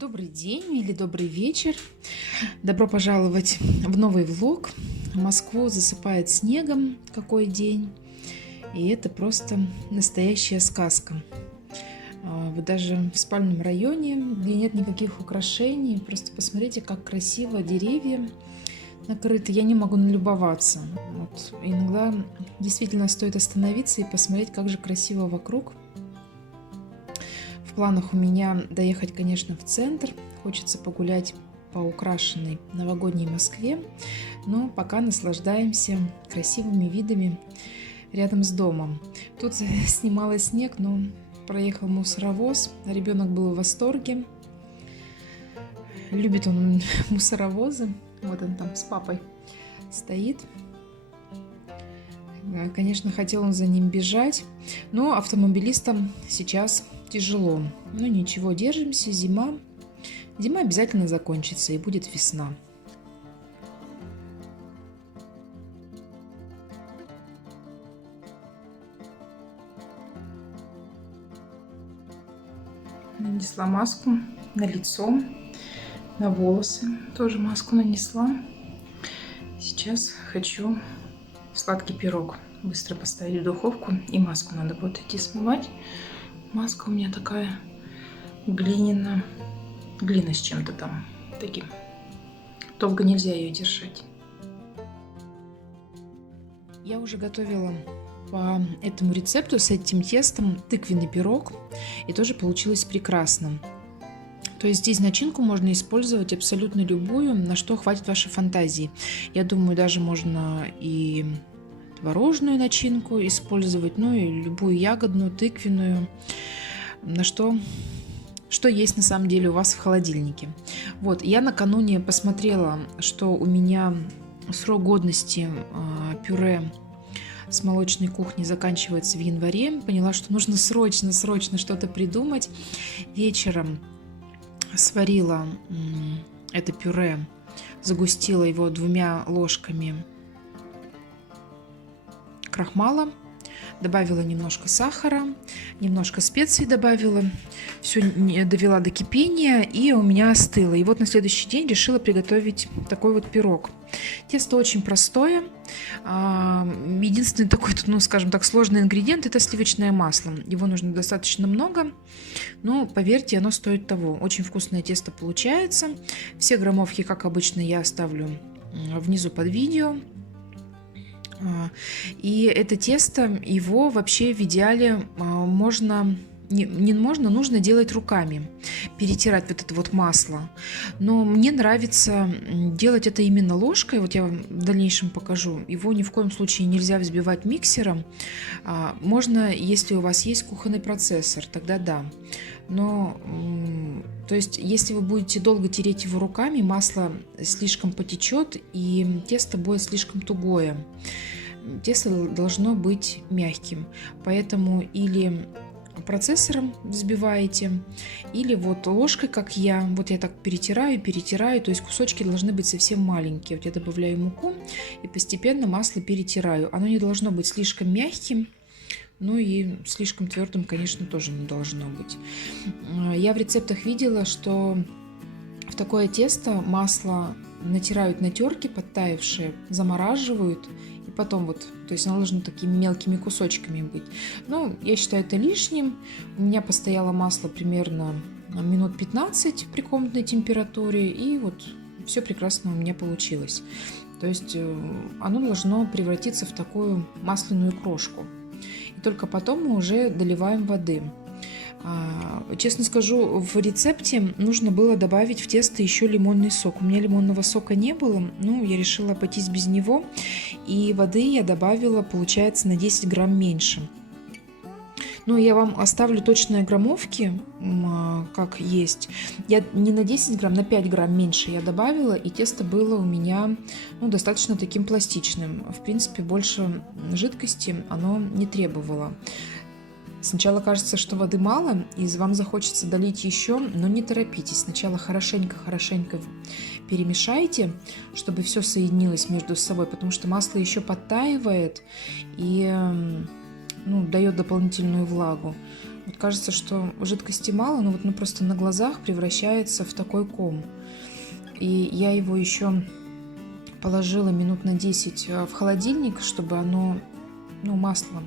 Добрый день или добрый вечер. Добро пожаловать в новый влог. Москву засыпает снегом какой день. И это просто настоящая сказка. Вот даже в спальном районе, где нет никаких украшений, просто посмотрите, как красиво деревья накрыты. Я не могу налюбоваться. Вот. Иногда действительно стоит остановиться и посмотреть, как же красиво вокруг. В планах у меня доехать, конечно, в центр. Хочется погулять по украшенной новогодней Москве. Но пока наслаждаемся красивыми видами рядом с домом. Тут снимала снег, но проехал мусоровоз. Ребенок был в восторге. Любит он мусоровозы. Вот он там с папой стоит. Конечно, хотел он за ним бежать, но автомобилистам сейчас тяжело. Ну ничего, держимся, зима. Зима обязательно закончится и будет весна. Нанесла маску на лицо, на волосы. Тоже маску нанесла. Сейчас хочу сладкий пирог быстро поставить в духовку, и маску надо будет идти смывать. Маска у меня такая глиняная, глина с чем-то там таким. Долго нельзя ее держать. Я уже готовила по этому рецепту с этим тестом тыквенный пирог, и тоже получилось прекрасно. То есть здесь начинку можно использовать абсолютно любую, на что хватит вашей фантазии. Я думаю, даже можно и творожную начинку использовать, ну и любую ягодную, тыквенную, на что есть на самом деле у вас в холодильнике. Вот, я накануне посмотрела, что у меня срок годности пюре с молочной кухни заканчивается в январе. Поняла, что нужно срочно что-то придумать. Вечером сварила это пюре, загустила его 2 ложками крахмала, добавила немножко сахара, немножко специй добавила, все довела до кипения, и у меня остыло. И вот на следующий день решила приготовить такой вот пирог. Тесто очень простое. Единственный такой, ну, скажем так, сложный ингредиент — это сливочное масло. Его нужно достаточно много, но, поверьте, оно стоит того. Очень вкусное тесто получается. Все граммовки, как обычно, я оставлю внизу под видео. И это тесто, его вообще в идеале нужно делать руками, перетирать вот это вот масло. Но мне нравится делать это именно ложкой. Вот я вам в дальнейшем покажу. Его ни в коем случае нельзя взбивать миксером. Можно, если у вас есть кухонный процессор, тогда да. Но, то есть, если вы будете долго тереть его руками, масло слишком потечет, и тесто будет слишком тугое. Тесто должно быть мягким. Поэтому или процессором взбиваете, или вот ложкой, как я. Вот я так перетираю, то есть кусочки должны быть совсем маленькие. Вот я добавляю муку и постепенно масло перетираю. Оно не должно быть слишком мягким, ну и слишком твердым, конечно, тоже не должно быть. Я в рецептах видела, что в такое тесто масло натирают на терке, подтаявшее, замораживают, и потом вот, то есть оно должно такими мелкими кусочками быть. Но я считаю это лишним. У меня постояло масло примерно минут 15 при комнатной температуре, и вот все прекрасно у меня получилось. То есть оно должно превратиться в такую масляную крошку. И только потом мы уже доливаем воды. Честно скажу, в рецепте нужно было добавить в тесто еще лимонный сок. У меня лимонного сока не было, но я решила обойтись без него. И воды я добавила, получается, на 10 грамм меньше. Ну, я вам оставлю точные граммовки, как есть. Я не на 10 грамм, на 5 грамм меньше я добавила, и тесто было у меня, ну, достаточно таким пластичным. В принципе, больше жидкости оно не требовало. Сначала кажется, что воды мало, и вам захочется долить еще, но не торопитесь. Сначала хорошенько перемешайте, чтобы все соединилось между собой, потому что масло еще подтаивает и дает дополнительную влагу. Вот кажется, что жидкости мало, но вот ну, просто на глазах превращается в такой ком. И я его еще положила минут на 10 в холодильник, чтобы оно, ну, масло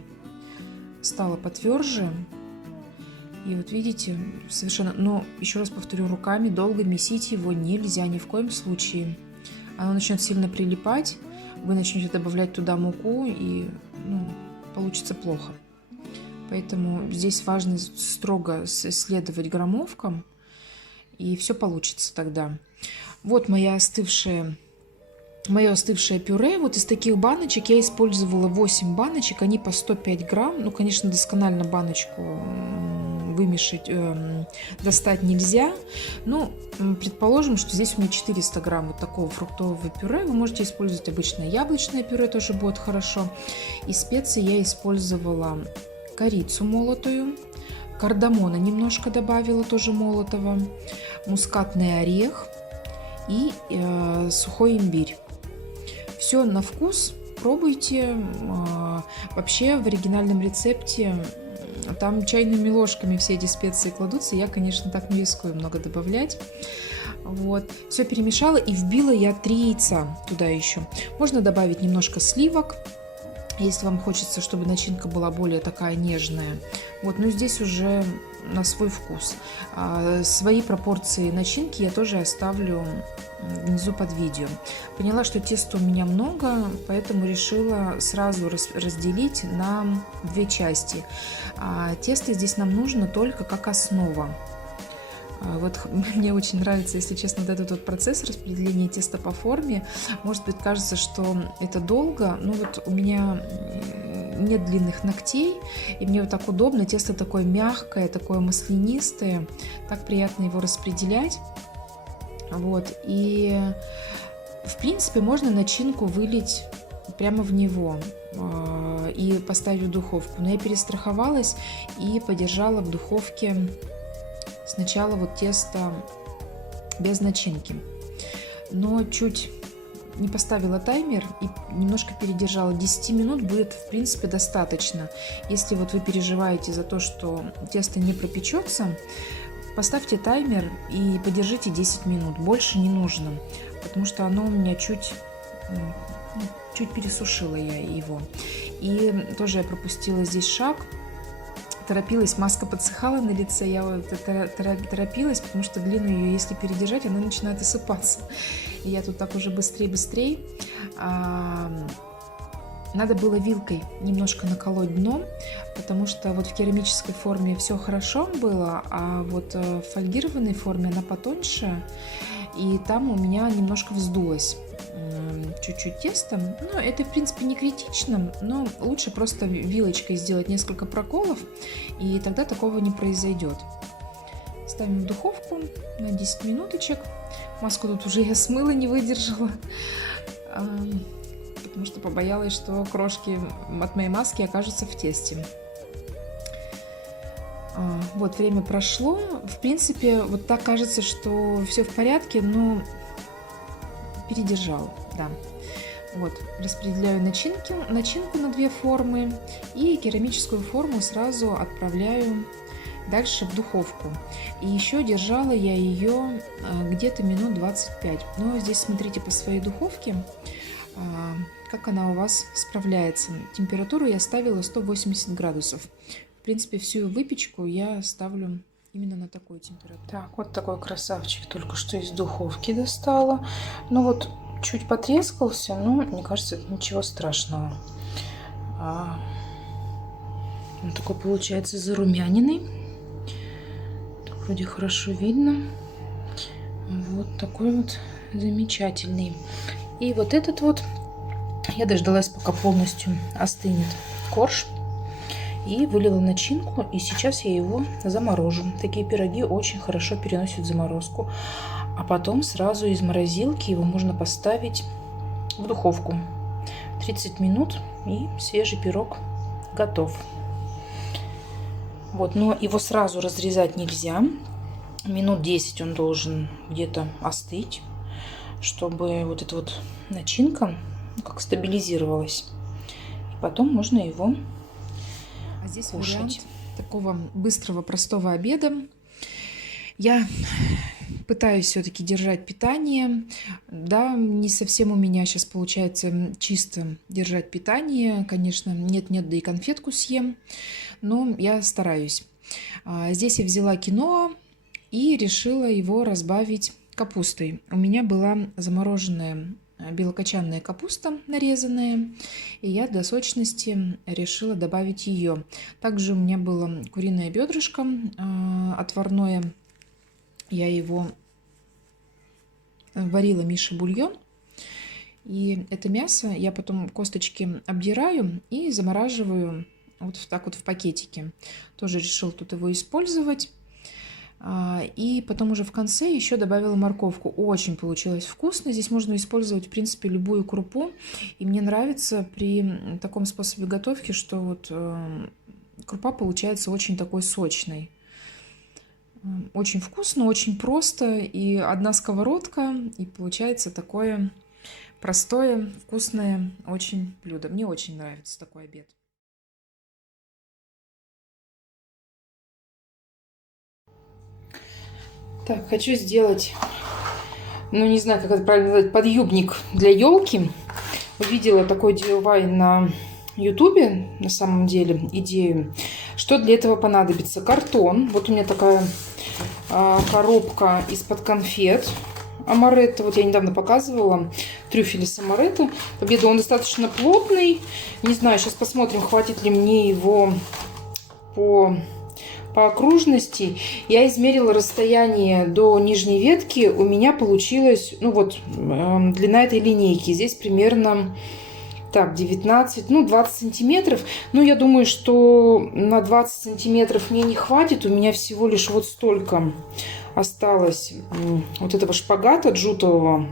стало потверже. И вот видите, совершенно, но еще раз повторю, руками долго месить его нельзя ни в коем случае. Оно начнет сильно прилипать, вы начнете добавлять туда муку, и ну, получится плохо. Поэтому здесь важно строго следовать граммовкам, и все получится тогда. Вот мое остывшее пюре. Вот из таких баночек я использовала 8 баночек, они по 105 грамм. Ну, конечно, досконально баночку вымешать, достать нельзя. Но предположим, что здесь у меня 400 грамм вот такого фруктового пюре. Вы можете использовать обычное яблочное пюре, тоже будет хорошо. Из специй я использовала корицу молотую, кардамона немножко добавила, тоже молотого, мускатный орех и сухой имбирь. Все на вкус, пробуйте. Вообще в оригинальном рецепте там чайными ложками все эти специи кладутся. Я, конечно, так не рискую много добавлять. Вот. Все перемешала и вбила я 3 яйца туда еще. Можно добавить немножко сливок, если вам хочется, чтобы начинка была более такая нежная. Вот, но здесь уже на свой вкус. Свои пропорции начинки я тоже оставлю внизу под видео. Поняла, что теста у меня много, поэтому решила сразу разделить на 2 части. Тесто здесь нам нужно только как основа. Вот мне очень нравится, если честно, вот этот вот процесс распределения теста по форме. Может быть, кажется, что это долго, но вот у меня нет длинных ногтей, и мне вот так удобно. Тесто такое мягкое, такое маслянистое, так приятно его распределять. Вот, и в принципе можно начинку вылить прямо в него и поставить в духовку. Но я перестраховалась и подержала в духовке сначала вот тесто без начинки, но чуть не поставила таймер и немножко передержала. 10 минут будет, в принципе, достаточно. Если вот вы переживаете за то, что тесто не пропечется, поставьте таймер и подержите 10 минут. Больше не нужно, потому что оно у меня чуть пересушила я его. И тоже я пропустила здесь шаг. Торопилась, маска подсыхала на лице, я вот торопилась, потому что глину ее, если передержать, она начинает осыпаться. И я тут так уже быстрее. Надо было вилкой немножко наколоть дно, потому что вот в керамической форме все хорошо было, а вот в фольгированной форме она потоньше, и там у меня немножко вздулось чуть-чуть тесто. Ну, это, в принципе, не критично, но лучше просто вилочкой сделать несколько проколов, и тогда такого не произойдет. Ставим в духовку на 10 минуточек. Маску тут уже я смыла, не выдержала, потому что побоялась, что крошки от моей маски окажутся в тесте. Вот, время прошло. В принципе, вот так кажется, что все в порядке, но передержала, да. Вот, распределяю начинку на 2 формы и керамическую форму сразу отправляю дальше в духовку. И еще держала я ее где-то минут 25. Но здесь смотрите по своей духовке, как она у вас справляется. Температуру я ставила 180 градусов. В принципе, всю выпечку я ставлю именно на такую температуру. Так, вот такой красавчик только что из духовки достала. Ну вот, чуть потрескался, но мне кажется, это ничего страшного. Он такой получается зарумяненный. Так, вроде хорошо видно. Вот такой вот замечательный. И вот этот вот я дождалась, пока полностью остынет корж. И вылила начинку, и сейчас я его заморожу. Такие пироги очень хорошо переносят заморозку. А потом сразу из морозилки его можно поставить в духовку. 30 минут, и свежий пирог готов. Вот, но его сразу разрезать нельзя. Минут 10 он должен где-то остыть, чтобы вот эта вот начинка как стабилизировалась. И потом можно его Здесь кушать. вариант такого быстрого, простого обеда. Я пытаюсь все-таки держать питание. Да, не совсем у меня сейчас получается чисто держать питание. Конечно, нет-нет, да и конфетку съем, но я стараюсь. Здесь я взяла киноа и решила его разбавить капустой. У меня была замороженная белокочанная капуста нарезанная, и я для сочности решила добавить ее. Также у меня было куриное бедрышко отварное. Я его варила миши-бульон. И это мясо я потом косточки обдираю и замораживаю вот так вот в пакетике. Тоже решил тут его использовать. И потом уже в конце еще добавила морковку. Очень получилось вкусно. Здесь можно использовать, в принципе, любую крупу. И мне нравится при таком способе готовки, что вот крупа получается очень такой сочной. Очень вкусно, очень просто. И одна сковородка, и получается такое простое, вкусное очень блюдо. Мне очень нравится такой обед. Так, хочу сделать, ну не знаю, как это правильно назвать, подъюбник для елки. Увидела такой DIY на ютубе, на самом деле, идею. Что для этого понадобится? Картон. Вот у меня такая коробка из-под конфет амаретто. Вот я недавно показывала трюфели с амаретто. Победа, он достаточно плотный. Не знаю, сейчас посмотрим, хватит ли мне его по окружности. Я измерила расстояние до нижней ветки. У меня получилось, ну вот, длина этой линейки. Здесь примерно, так, 19, ну, 20 сантиметров. Ну, я думаю, что на 20 сантиметров мне не хватит. У меня всего лишь вот столько осталось вот этого шпагата джутового.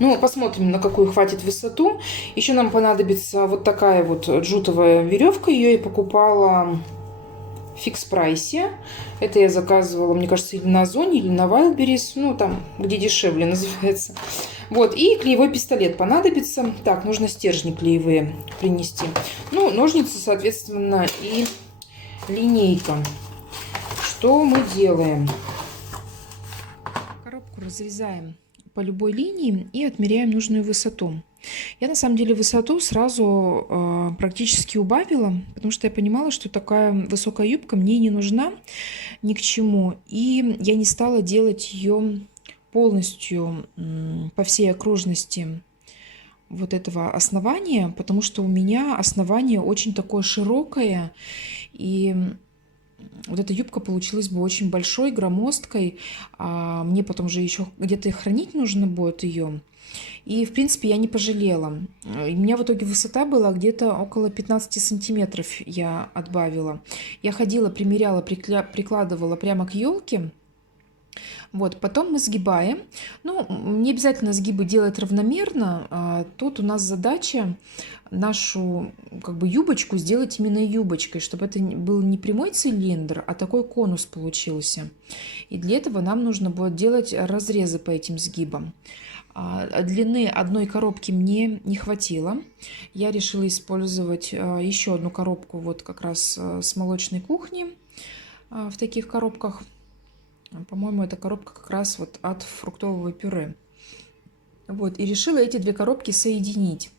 Ну, посмотрим, на какую хватит высоту. Еще нам понадобится вот такая вот джутовая веревка. Ее я покупала в фикс-прайсе. Это я заказывала, мне кажется, или на Озоне, или на Wildberries. Ну, там, где дешевле называется. Вот, и клеевой пистолет понадобится. Так, нужно стержни клеевые принести. Ну, ножницы, соответственно, и линейка. Что мы делаем? Коробку разрезаем по любой линии и отмеряем нужную высоту. Я на самом деле высоту сразу практически убавила, потому что я понимала, что такая высокая юбка мне не нужна ни к чему. И я не стала делать ее полностью по всей окружности вот этого основания, потому что у меня основание очень такое широкое, и вот эта юбка получилась бы очень большой, громоздкой, а мне потом же еще где-то хранить нужно будет ее. И, в принципе, я не пожалела. У меня в итоге высота была где-то около 15 сантиметров я отбавила. Я ходила, примеряла, прикладывала прямо к елке. Вот, потом мы сгибаем. Ну, не обязательно сгибы делать равномерно. Тут у нас задача нашу как бы юбочку сделать именно юбочкой, чтобы это был не прямой цилиндр, а такой конус получился. И для этого нам нужно будет делать разрезы по этим сгибам. Длины одной коробки мне не хватило. Я решила использовать еще одну коробку вот как раз с молочной кухни в таких коробках. По-моему, эта коробка как раз вот от фруктового пюре. Вот, и решила эти две коробки соединить.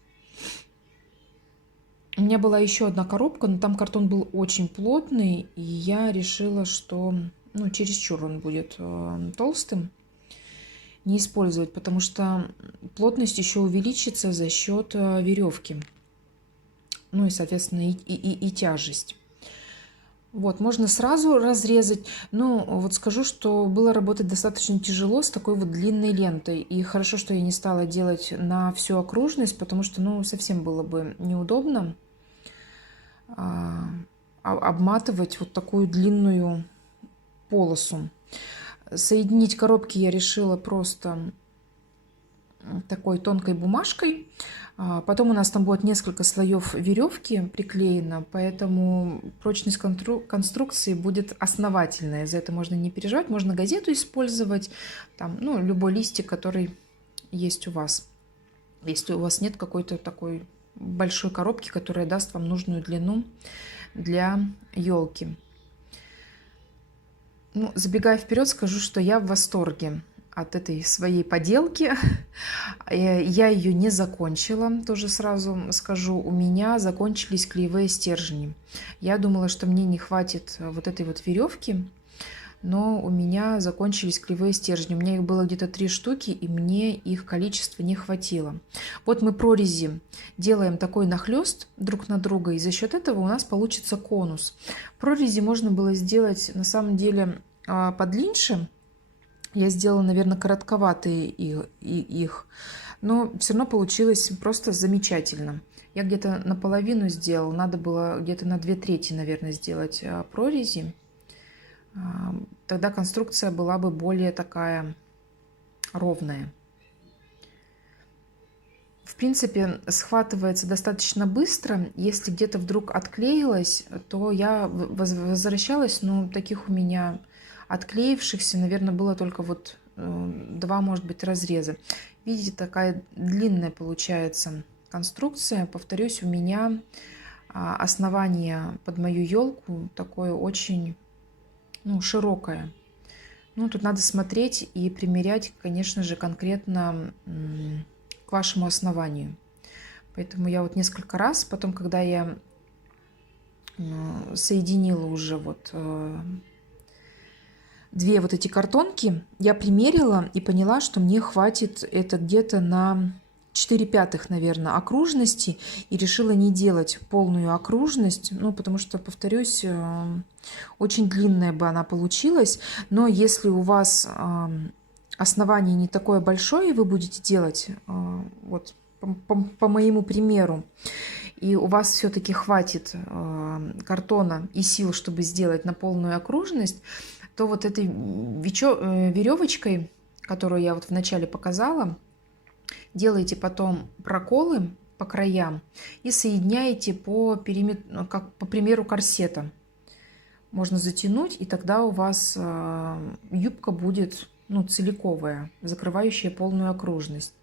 У меня была еще одна коробка, но там картон был очень плотный, и я решила, что ну, чересчур он будет толстым. Не использовать, потому что плотность еще увеличится за счет веревки. Ну и, соответственно, и тяжесть. Вот, можно сразу разрезать. Ну, вот скажу, что было работать достаточно тяжело с такой вот длинной лентой. И хорошо, что я не стала делать на всю окружность, потому что, ну, совсем было бы неудобно обматывать вот такую длинную полосу. Соединить коробки я решила просто такой тонкой бумажкой. Потом у нас там будет несколько слоев веревки приклеено, поэтому прочность конструкции будет основательная. За это можно не переживать. Можно газету использовать, там, ну, любой листик, который есть у вас. Если у вас нет какой-то такой большой коробки, которая даст вам нужную длину для елки. Ну, забегая вперед, скажу, что я в восторге от этой своей поделки. Я ее не закончила, тоже сразу скажу. У меня закончились клеевые стержни. Я думала, что мне не хватит вот этой вот веревки, но у меня закончились клеевые стержни. У меня их было где-то 3 штуки, и мне их количества не хватило. Вот мы прорези делаем такой нахлест друг на друга, и за счет этого у нас получится конус. Прорези можно было сделать на самом деле подлиннее. Я сделала, наверное, коротковатые их, но все равно получилось просто замечательно. Я где-то наполовину сделала, надо было где-то на 2/3, наверное, сделать прорези. Тогда конструкция была бы более такая ровная. В принципе, схватывается достаточно быстро. Если где-то вдруг отклеилась, то я возвращалась, но таких у меня отклеившихся, наверное, было только вот 2, может быть, разреза. Видите, такая длинная получается конструкция. Повторюсь, у меня основание под мою елку такое очень, ну, широкое. Ну, тут надо смотреть и примерять, конечно же, конкретно к вашему основанию. Поэтому я вот несколько раз, потом, когда я соединила уже вот 2 вот эти картонки, я примерила и поняла, что мне хватит это где-то на 4/5, наверное, окружности, и решила не делать полную окружность, ну, потому что, повторюсь, очень длинная бы она получилась. Но если у вас основание не такое большое, и вы будете делать вот по моему примеру, и у вас все-таки хватит картона и сил, чтобы сделать на полную окружность, то вот этой веревочкой, которую я вот вначале показала, делаете потом проколы по краям и соединяете по периметру, как по примеру корсета. Можно затянуть, и тогда у вас юбка будет, ну, целиковая, закрывающая полную окружность.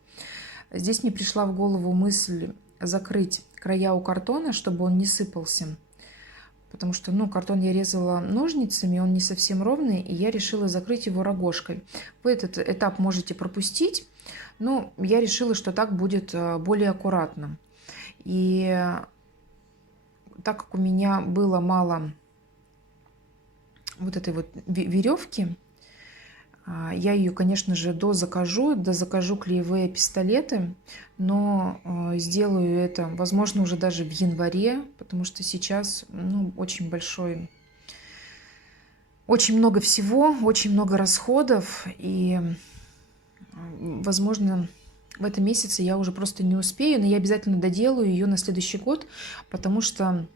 Здесь мне пришла в голову мысль закрыть края у картона, чтобы он не сыпался. Потому что, ну, картон я резала ножницами, он не совсем ровный, и я решила закрыть его рогожкой. Вы этот этап можете пропустить, но я решила, что так будет более аккуратно. И так как у меня было мало вот этой вот веревки, я ее, конечно же, дозакажу клеевые пистолеты, но сделаю это, возможно, уже даже в январе, потому что сейчас, ну, очень много всего, очень много расходов, и, возможно, в этом месяце я уже просто не успею, но я обязательно доделаю ее на следующий год, потому что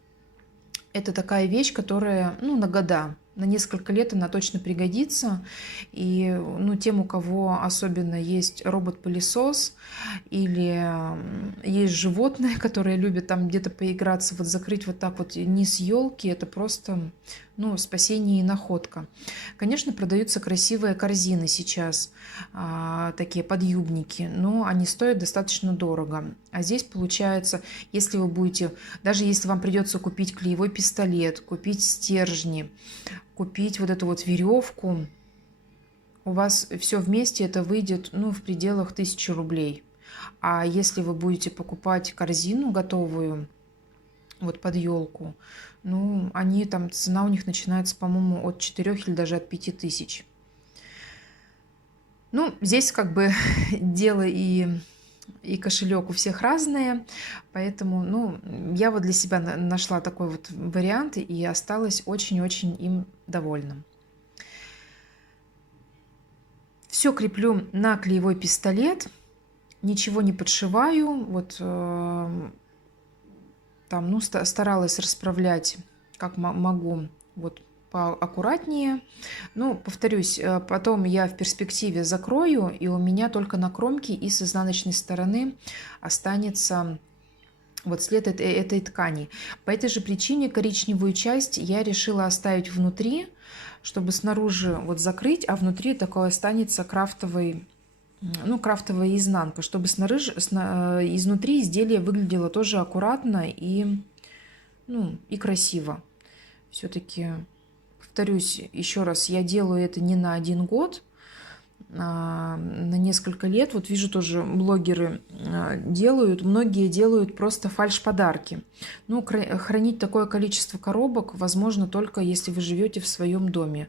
это такая вещь, которая, ну, на года. На несколько лет она точно пригодится. И, ну, тем, у кого особенно есть робот-пылесос или есть животные, которые любят там где-то поиграться, вот закрыть вот так вот низ елки, это просто, ну, спасение и находка. Конечно, продаются красивые корзины сейчас, такие подъюбники, но они стоят достаточно дорого. А здесь получается, если вы будете, даже если вам придется купить клеевой пистолет, купить стержни, купить вот эту вот веревку, у вас все вместе это выйдет, ну, в пределах 1000 рублей. А если вы будете покупать корзину готовую, вот под елку, ну, они там, цена у них начинается, по-моему, от 4 или даже от 5000. Ну, здесь как бы дело и кошелек у всех разные, поэтому, ну, я вот для себя нашла такой вот вариант и осталась очень-очень им довольна. Все креплю на клеевой пистолет, ничего не подшиваю, вот там, ну, старалась расправлять как могу, вот поаккуратнее. Ну, повторюсь, потом я в перспективе закрою, и у меня только на кромке и с изнаночной стороны останется вот след этой ткани. По этой же причине коричневую часть я решила оставить внутри, чтобы снаружи вот закрыть, а внутри такое останется крафтовая изнанка, чтобы изнутри изделие выглядело тоже аккуратно и, ну, и красиво. Все-таки, повторюсь еще раз, я делаю это не на 1 год, на несколько лет. Вот вижу тоже блогеры делают, многие делают просто фальш-подарки. Ну, хранить такое количество коробок возможно только если вы живете в своем доме.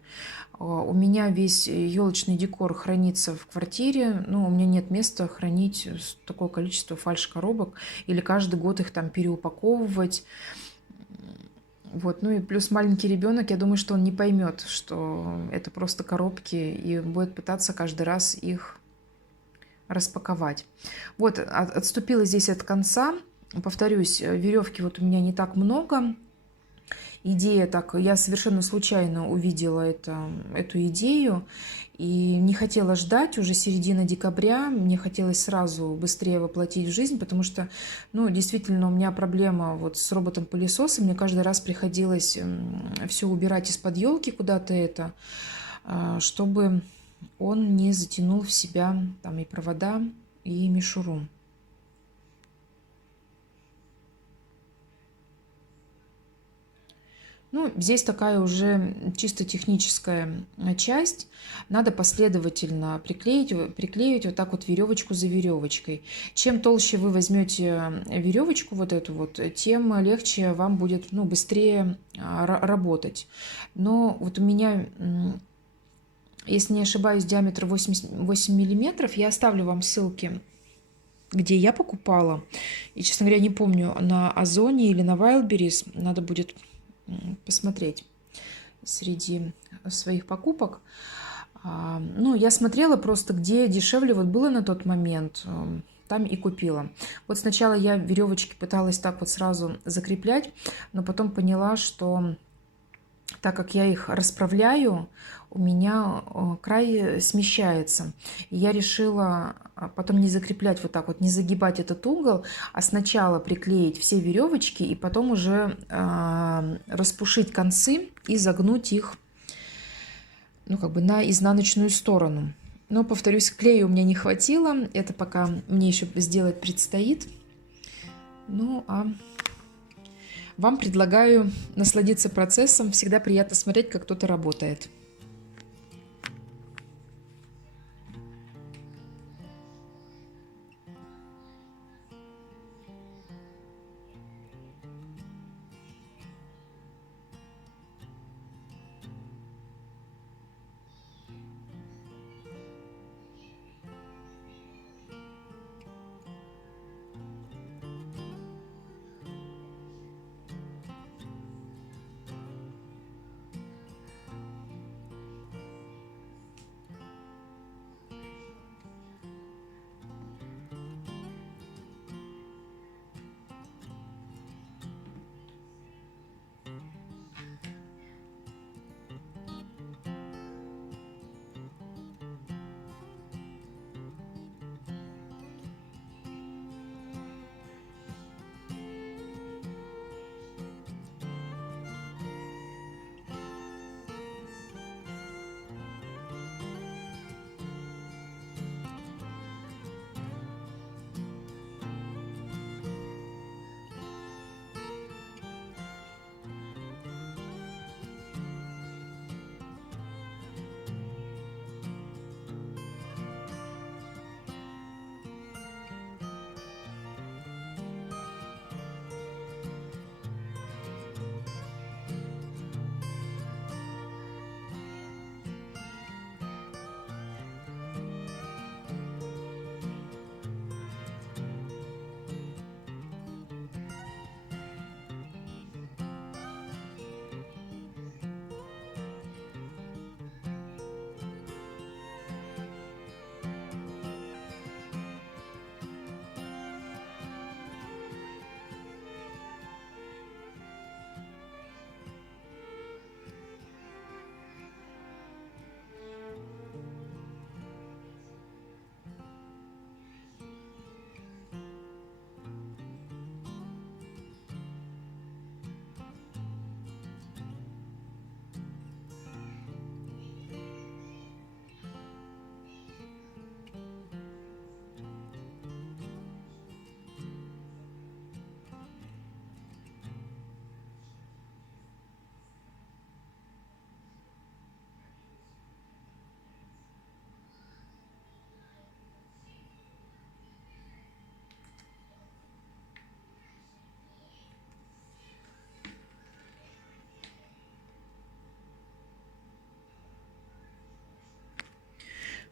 У меня весь елочный декор хранится в квартире, но у меня нет места хранить такое количество фальш-коробок или каждый год их там переупаковывать. Вот, ну и плюс маленький ребенок, я думаю, что он не поймет, что это просто коробки, и будет пытаться каждый раз их распаковать. Вот, отступила здесь от конца. Повторюсь, веревки вот у меня не так много. Идея так, я совершенно случайно увидела эту идею и не хотела ждать уже середина декабря, мне хотелось сразу быстрее воплотить в жизнь, потому что, ну, действительно, у меня проблема вот с роботом-пылесосом, мне каждый раз приходилось все убирать из-под елки куда-то чтобы он не затянул в себя там и провода, и мишуру. Ну, здесь такая уже чисто техническая часть. Надо последовательно приклеивать вот так вот веревочку за веревочкой. Чем толще вы возьмете веревочку вот эту вот, тем легче вам будет, ну, быстрее работать. Но вот у меня, если не ошибаюсь, диаметр 8 миллиметров. Я оставлю вам ссылки, где я покупала. И, честно говоря, не помню, на Озоне или на Wildberries. Надо будет посмотреть среди своих покупок. Ну, я смотрела просто, где дешевле вот было на тот момент, там и купила. Вот сначала я веревочки пыталась так вот сразу закреплять, но потом поняла, что так как я их расправляю, у меня край смещается. И я решила потом не закреплять вот так вот, не загибать этот угол, а сначала приклеить все веревочки и потом уже распушить концы и загнуть их, ну, как бы на изнаночную сторону. Но, повторюсь, клея у меня не хватило. Это пока мне еще сделать предстоит. Ну, а вам предлагаю насладиться процессом. Всегда приятно смотреть, как кто-то работает.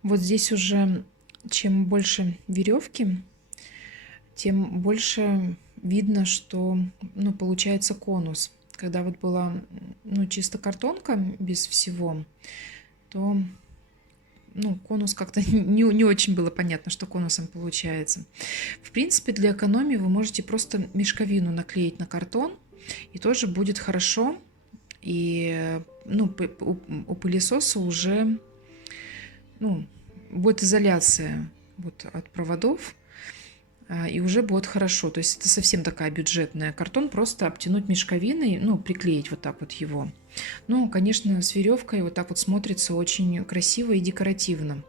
Вот здесь уже чем больше веревки, тем больше видно, что, ну, получается конус. Когда вот была, ну, чисто картонка без всего, то, ну, конус как-то не очень было понятно, что конусом получается. В принципе, для экономии вы можете просто мешковину наклеить на картон, и тоже будет хорошо. И, ну, у пылесоса уже, ну, будет изоляция вот от проводов, и уже будет хорошо. То есть это совсем такая бюджетная. Картон просто обтянуть мешковиной, ну, приклеить вот так вот его. Ну, конечно, с веревкой вот так вот смотрится очень красиво и декоративно.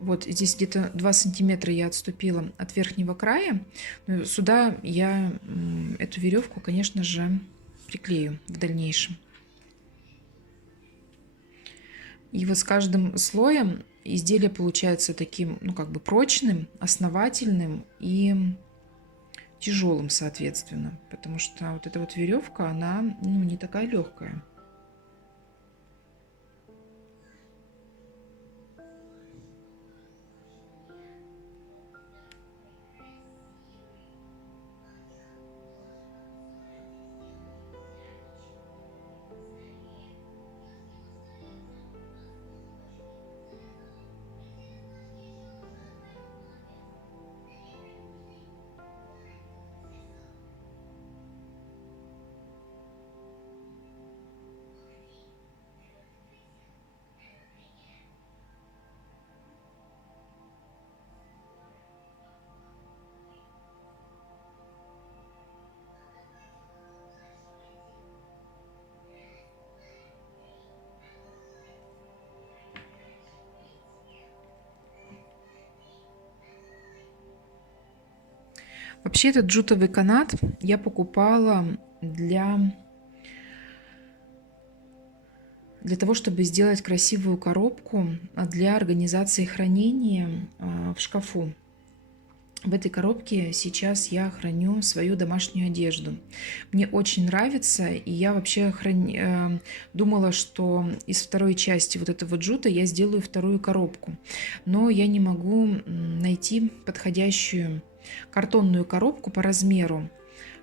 Вот здесь где-то 2 сантиметра я отступила от верхнего края. Сюда я эту веревку, конечно же, приклею в дальнейшем. И вот с каждым слоем изделие получается таким, ну, как бы прочным, основательным и тяжелым, соответственно. Потому что вот эта вот веревка, она, ну, не такая легкая. Вообще этот джутовый канат я покупала для того, чтобы сделать красивую коробку для организации хранения в шкафу. В этой коробке сейчас я храню свою домашнюю одежду. Мне очень нравится, и я вообще думала, что из второй части вот этого джута я сделаю вторую коробку. Но я не могу найти подходящую картонную коробку по размеру,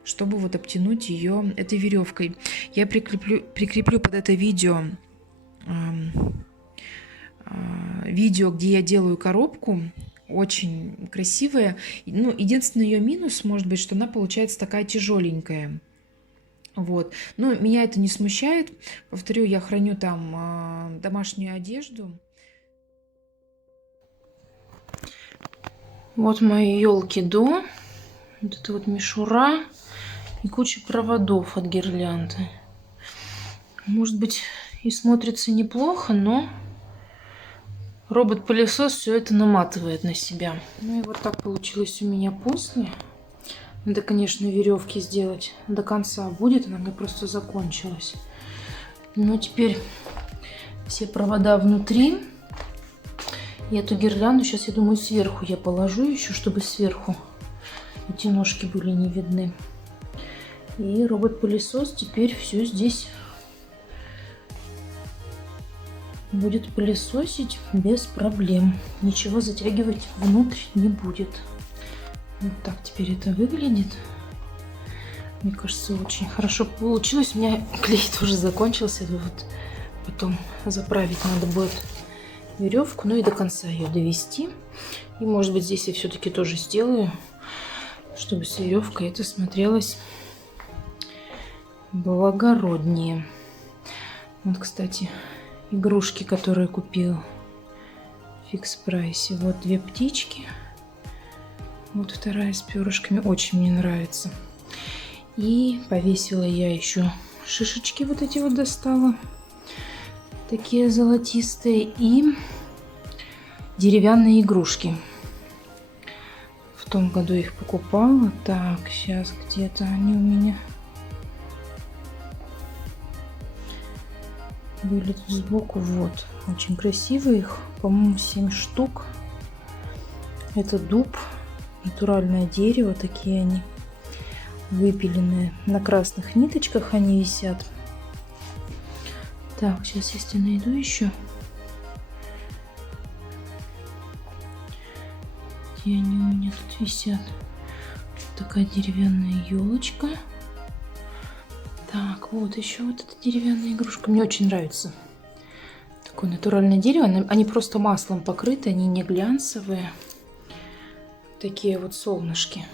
чтобы вот обтянуть ее этой веревкой. Я прикреплю под это видео, где я делаю коробку. Очень красивая. Ну, единственный ее минус может быть, что она получается такая тяжеленькая. Вот. Но меня это не смущает. Повторю, я храню там домашнюю одежду. Вот мои елки до. Вот это вот мишура и куча проводов от гирлянды. Может быть, и смотрится неплохо, но робот-пылесос все это наматывает на себя. Ну и вот так получилось у меня после. Надо, конечно, веревки сделать до конца будет. Она мне просто закончилась. Но теперь все провода внутри. И эту гирлянду сейчас, я думаю, сверху я положу еще, чтобы сверху эти ножки были не видны. И робот-пылесос теперь все здесь будет пылесосить без проблем. Ничего затягивать внутрь не будет. Вот так теперь это выглядит. Мне кажется, очень хорошо получилось. У меня клей тоже закончился. Вот потом заправить надо будет веревку, ну и до конца ее довести. И может быть здесь я все-таки тоже сделаю, чтобы с веревкой это смотрелось благороднее. Вот, кстати, игрушки, которые купил в Фикс Прайсе. Вот 2 птички. Вот вторая с перышками. Очень мне нравится. И повесила я еще шишечки вот эти вот достала. Такие золотистые. И деревянные игрушки. В том году их покупала. Так, сейчас где-то они у меня были тут сбоку. Вот. Очень красивые их. По-моему, 7 штук. Это дуб. Натуральное дерево. Такие они выпиленные. На красных ниточках они висят. Так, сейчас если найду еще. Где они у меня тут висят? Такая деревянная елочка. Так, вот еще вот эта деревянная игрушка. Мне очень нравится. Такое натуральное дерево. Они просто маслом покрыты, они не глянцевые. Такие вот солнышки.